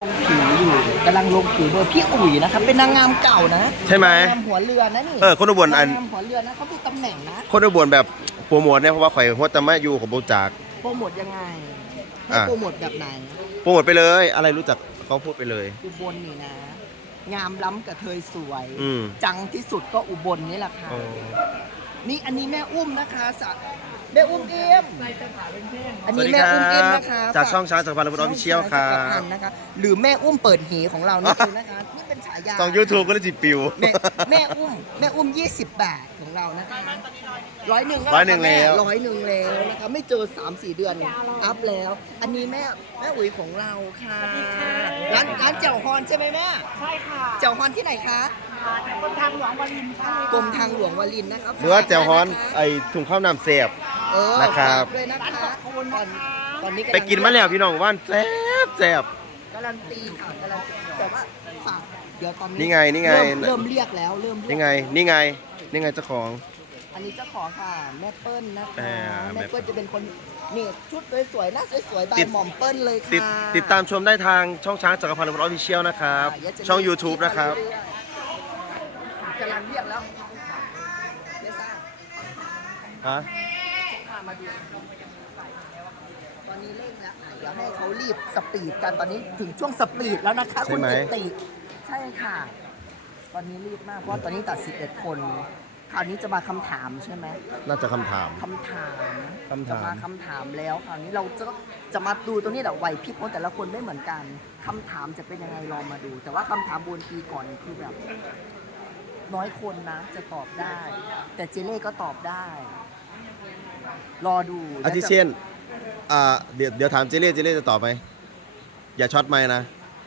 ผิวอยู่กำลังลงผิวเบอร์พี่อุ๋ยนะครับเป็นนางงามเก่านะใช่ไหมนางงามหัวเรือนะนี่คนอุบลอันนางงามหัวเรือนะเขามีตำแหน่งนะคนอุบลแบบโปรโมทเนี่ยเพราะว่าข่อยหัวตะมาอยู่ของโบจากโปรโมทยังไงให้โปรโมทแบบไหนโปรโมทไปเลยอะไรรู้จักเขาพูดไปเลยอุบลนี่นะงามล้ำกับเธอสวยมจังที่สุดก็อุบลนี่แหละค่ะนี่อันนี้แม่อุ้มนะคะแม่อุ้มเอ็มอันนี้แม่อุ้มเอ็มนะคะจากช่องช้างจักรพันธ์ออฟฟิเชียลครับนะคะหรือแม่อุ้มเปิดหีของเรานี่คือนะคะนี่เป็นฉายาช่อง YouTube ก็เลยจีบปิวแม่อุ้ม20 บาทของเรานะคะ101 101แล้วนะคะไม่เจอ 3-4 เดือนอัพแล้ว อันนี้แม่อุ๋ยของเราค่ะร้านเจ้าฮอนใช่ไหมแม่ใช่ค่ะเจ้าฮอนที่ไหนคะกรมทางหลวงวรินทร์ค่ะกรมทางหลวงวรินทร์นะครับหรือว่าแจ่วฮ้อนไอถุงข้าวน้ำเสียบนะครับเลยนะคะตอนนี้ไปกินมาแล้วพี่น้องว่านแซ่บการันตีค่ะการันตีแต่ว่าฝากเดี๋ยวตอนนี้นี่ไงเริ่มเรียกแล้วเริ่มนี่ไงเจ้าของอันนี้เจ้าของค่ะแม่เปิ้ลนะคะแม่แม่เปิ้เปิ้ลลจะเป็นคนนี่ชุดสวยๆหน้าสวยๆใบหม่อมเปิ้ลเลยค่ะติดตามชมได้ทางช่องช้างจักรพันธ์ออฟฟิเชียลนะครับช่อง YouTube นะครับกำลังเรียกแล้วเดี๋ยวซ่าฮะมาดูตอนนี้เร่งแล้วเดี๋ยวให้เขารีบสปีดกันตอนนี้ถึงช่วงสปีดแล้วนะคะคุณติใช่ค่ะตอนนี้รีบมากเพราะตอนนี้ตัด11 คนคราวนี้จะมาคำถามใช่ไหมน่าจะคำถามจะมาคำถามแล้วคราวนี้เราจะมาดูตรงนี้แหละไหวพริบของแต่ละคนไม่เหมือนกันคำถามจะเป็นยังไงรอมาดู แต่ว่าคำถามบนปีก่อนคือแบบน้อยคนนะจะตอบได้ แต่เจเล่ก็ตอบได้รอดูอาทิเช่นเดี๋ยวถามเจเล่จะตอบไหมอย่าช็อตไหมนะ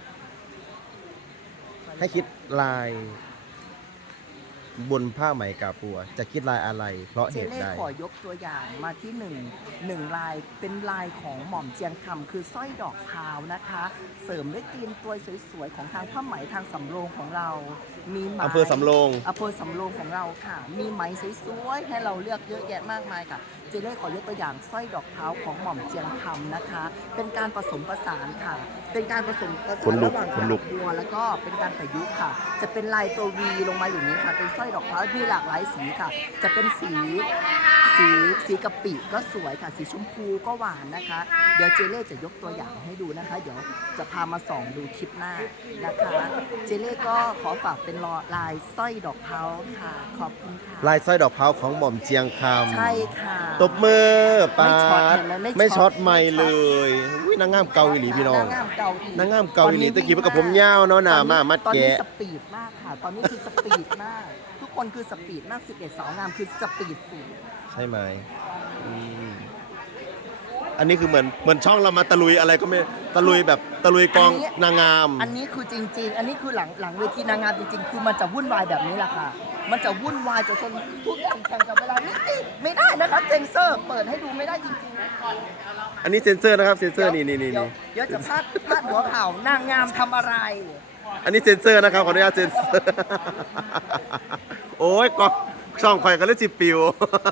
ให้คิดลายบนผ้าไหมกาปัวจะคิดลายอะไรเพราะเหตุใดเจเล่ขอยกตัวอย่างมาที่หนึ่งลายเป็นลายของหม่อมเจียงคำคือสร้อยดอกพาวนะคะเสริมด้วยตีนตัวสวยๆของทางผ้าไหมทางสำโรงของเรามีไหมอำเภอสำโรงของเราค่ะมีไหมสวยๆให้เราเลือกเยอะแยะมากมายค่ะเจเล่ขอยกตัวอย่างสร้อยดอกพาวของหม่อมเจียงคำนะคะเป็นการผสมผสานค่ะเป็นการผสมผสานระหว่างบัวแล้วก็เป็นการประยุกต์ค่ะจะเป็นลายตัววีลงมาอยู่นี้ค่ะเป็นสร้อยดอกพาวที่หลากหลายสีค่ะจะเป็นสีกะปิก็สวยค่ะสีชมพูก็หวานนะคะเดี๋ยวเจเล่จะยกตัวอย่างให้ดูนะคะเดี๋ยวจะพามาส่องดูคลิปหน้านะคะเจเล่ก็ขอฝากเป็นลายสร้อยดอกพาวค่ะขอบคุณค่ะลายสร้อยดอกพาวของหม่อมเจียงคำใช่ค่ะตบมือปาดไม่ช็อตไม่เลยนางงามเกาหลีพี่น้องนางงามเกาหลีตะกี้เมื่อกับผมยาวเนาะหนามามัดแกะตอนนี้สปีดมากค่ะตอนนี้คือสปีดมากทุกคนคือสปีดมาก11 สาวงามคือสปีดสุดใช่ไหมอันนี้คือเหมือนช่องเรามาตะลุยอะไรก็ไม่ตะลุยแบบตะลุยกองนางงามอันนี้คือจริงๆอันนี้คือหลังเวทีนางงามจริงๆคือมันจะวุ่นวายแบบนี้แหละค่ะมันจะวุ่นวายจะชนทุกอย่างแข่งกับเวลาไม่ได้นะครับเซนเซอร์เปิดให้ดูไม่ได้จริงๆอันนี้เซนเซอร์นะครับเซนเซอร์นี่เดี๋ยวจะพาดหัวข่าวนางงามทำอะไรอันนี้เซนเซอร์นะครับขออนุญาตเซนเซอร์โอ้ยกองช่องไฟกันเลยจิบปิว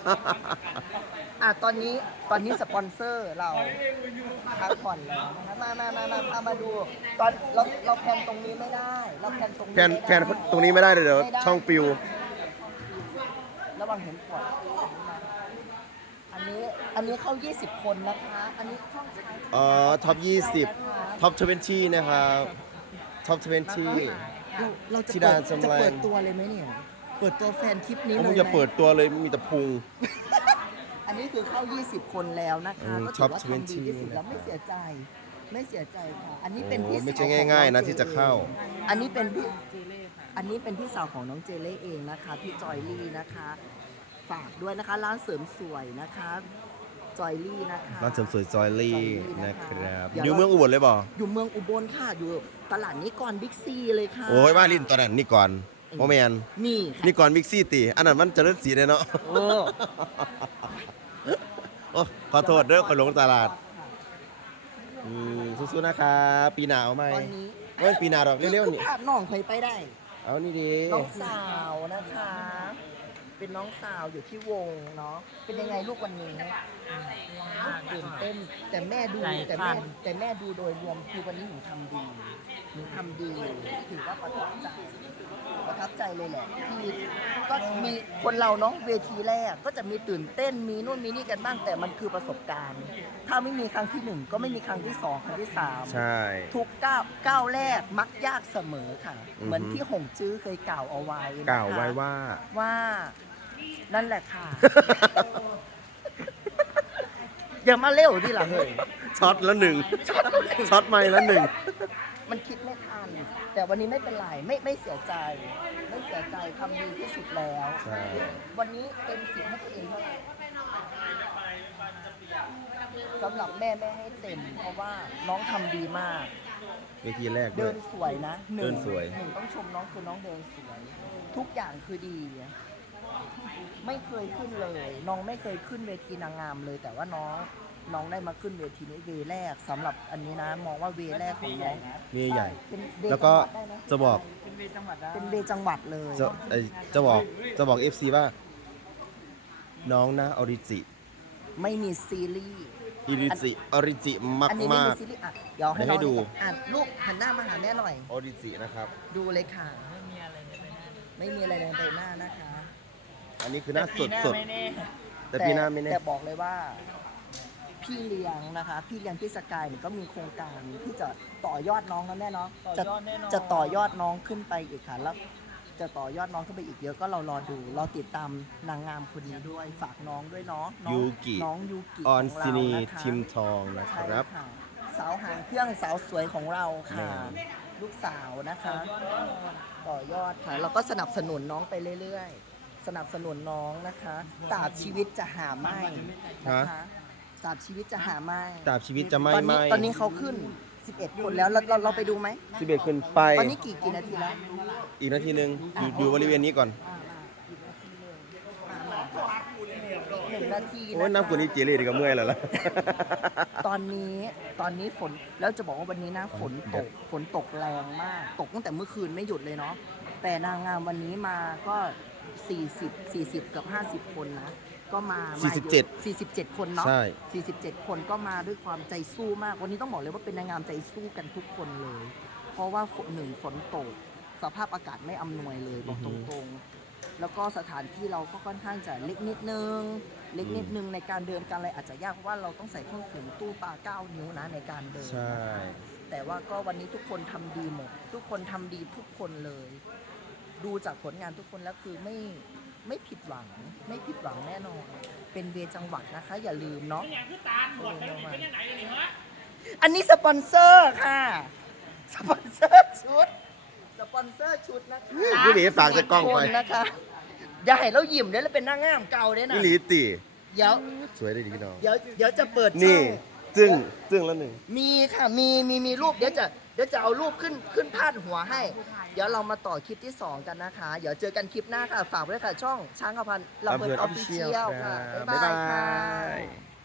ตอนนี้สปอนเซอร์เราพักผ่อนแล้วนะครับมาดูตอนเราแพนตรงนี้ไม่ได้เราแพนตรงนี้แพนตรงนี้ไม่ได้เลยเดี๋ยวช่องปิวระวังเห็นขวดอันนี้เข้า20 คนนะคะอันนี้ช่องท็อป20ท็อป20นะครับท็อป20 เราจะเปิดตัวเลยไหมเนี่ยเปิดตัวแฟนคลิปนี้เลยผมจะเปิดตัวเลยมีแต่พุงอันนี้คือเข้า20 คนแล้วนะคะก็ถือว่าทำดีที่สุดแล้วไม่เสียใจค่ะอันนี้เป็นพี่สาวไม่ใช่ง่ายๆนะที่จะเข้าอันนี้เป็นพี่สาวของน้องเจเล่เองนะคะพี่จอยลี่นะคะฝากด้วยนะคะร้านเสริมสวยนะคะจอยลี่นะคะร้านเสริมสวยจอยลี่นะครับอยู่เมืองอุบลเลยบ่อยู่เมืองอุบลค่ะอยู่ตลาดนี้ก่อนบิ๊กซีเลยค่ะโอ้ยว่าลินตอนนั้นนี่ก่อนโมแมนนี่ก่อนบิ๊กซีตีอันนั้นมันจะเลิศสีเลยเนาะโอ้ขอโทษเด้อคนหลงตลาดสู้ๆนะครับปีหนาวไหมปีหนาวดอกเร็วๆนี่น้องเคยไปได้เอานี่ดีน้องสาวนะคะเป็นน้องสาวอยู่ที่วงเนาะเป็นยังไงลูกวันนี้ตื่นเต้นแต่แม่ดูโดยรวมคือวันนี้หนูทำดีทำดีถือว่าประทับใจเลยแหละที่ก็มีคนเราเนาะเวทีแรกก็จะมีตื่นเต้นมีนู่นมีนี่กันบ้างแต่มันคือประสบการณ์ ถ้าไม่มีครั้งที่หนึ่งก็ไม่มีครั้งที่สองครั้งที่สามใช่ทุกก้าวแรกมักยากเสมอค่ะ เหมือนที่หงจื้อเคยกล่าวเอาไว้นะคะกล่าวไว้ว่าว่านั่นแหละค่ะ อย่ามาเร็วดิล่ะเฮ้ยช็อตละหนึ่งช็อตไม่ละหนึ่งมันคิดไม่ทัน แต่วันนี้ไม่เป็นไรไม่เสียใจ ไม่เสียใจทำดีที่สุดแล้วใช่วันนี้เต็ม10ให้ตัวเองเท่าไหร่สำหรับแม่ให้เต็ม เพราะว่าน้องทำดีมากเวทีแรกด้เดิวยนสวยนะหนึ่เดิงนสวยหนึ่งต้องชมน้องคือน้องเดินสวย ทุกอย่างคือดี ไม่เคยขึ้นเลย น้องไม่เคยขึ้นเวทีนางงามเลย แต่ว่าน้องได้มาขึ้นเวทีนี้เวแรกสำหรับอันนี้นะมองว่าเวแรกของน้องเวใหญ่เป็นเวแล้วก็จังหวัดได้ไหมจะบอกเป็นเวจังหวัดได้เป็นเวจังหวัดเลยจะบอก FC ว่า น้องนะออริจิไม่มีซีรีส์ออริจิมากอันนี้ไม่มามีกซีรีส์อ่ะเดี๋ยวให้เดี๋ยวให้น้องดูอ่ะลูกหันหน้ามาหาแม่หน่อยออริจินะครับดูเลยค่ะไม่มีอะไรในใบหน้าไม่มีอะไรในใบหน้านะคะอันนี้คือหน้าสดไม่แน่แต่ปีหน้าไม่แน่แต่บอกเลยว่า พี่เลี้ยงนะคะ พี่เลี้ยงพี่สกายเนี่ยก็มีโครงการที่จะต่อยอดน้องนะแม่เนาะต่อจะยอดแน่นอนจะต่อยอดน้องขึ้นไปอีกค่ะแล้วจะต่อยอดน้องขึ้นไปอีกเยอะก็เรารอดูเราติดตามนางงามคนนี้ด้วยฝากน้องด้วยเนาะน้องยูกิน้องยูกิออนของเราซินีนะคะทิมทองนะคใช่รับค่ะสาวหางเครื่องสาวสวยของเราค่ะแม่ลูกสาวนะคะ ต่อยอดค่ะเราก็สนับสนุนน้องไปเรื่อยๆ สนับสนุนน้องนะคะตราบชีวิตจะหาไม่นะคะตราบชีวิตจะหาไม่ตราบชีวิตจะไม่ตอนนี้เขาขึ้น 11 คนแล้วเราไปดูไหม 11ขึ้นไปตอนนี้กี่นาทีแล้วอีกนาทีหนึ่งอยู่บริเวณนี้ก่อนหนึ่งนาทีโอ้ยน้ำกุนี้เจเลยดีกับเมื่อยแล้วล่ะตอนนี้ฝนแล้วจะบอกว่าวันนี้นะฝนตกแรงมาก ตกตั้งแต่เมื่อคืนไม่หยุดเลยเนาะแต่นางงามวันนี้มาก็40เกือบ50 คนนะก็มาเยอะ47 คนเนาะใช่ 47 คนก็มาด้วยความใจสู้มาก วันนี้ต้องบอกเลยว่าเป็นนางงามใจสู้กันทุกคนเลย เพราะว่าฝนตกสภาพอากาศไม่อำนวยเลยบอกตรงๆ แล้วก็สถานที่เราก็ค่อนข้างจะเล็กนิดนึงในการเดินการอะไรอาจจะยากเพราะว่าเราต้องใส่เครื่องสูงตู้ปลา9 นิ้วนะในการเดินใช่แต่ว่าก็วันนี้ทุกคนทำดีหมด ทุกคนทำดีทุกคนเลย ดูจากผลงานทุกคนแล้วคือไม่ผิดหวังแน่นอน เป็นเวจังหวัดนะคะ อย่าลืมเนาะอันนี้สปอนเซอร์ค่ะ สปอนเซอร์ชุดนะคะพี่หลีฝากจะกล้องคไปนนะคะ อย่าให้เรายิ้มเด้อแล้วเป็นนางงามเก่าเด้อนะพี่หลีตีเดี๋ยวสวยได้ดีพี่น้องเดี๋ยวจะเปิดช่นี่องจึ้งแล้วหนึ่งมีค่ะมีรูปเดี๋ยวจะเอารูปขึ้นพาดหัวให้ เดี๋ยวเรามาต่อคลิปที่ 2 กันนะคะ เดี๋ยวเจอกันคลิปหน้าค่ะ ฝากไว้ด้วยค่ะช่องช้างกระพันลำเพลินออฟฟิเชียลค่ะ บ๊ายบายค่ะ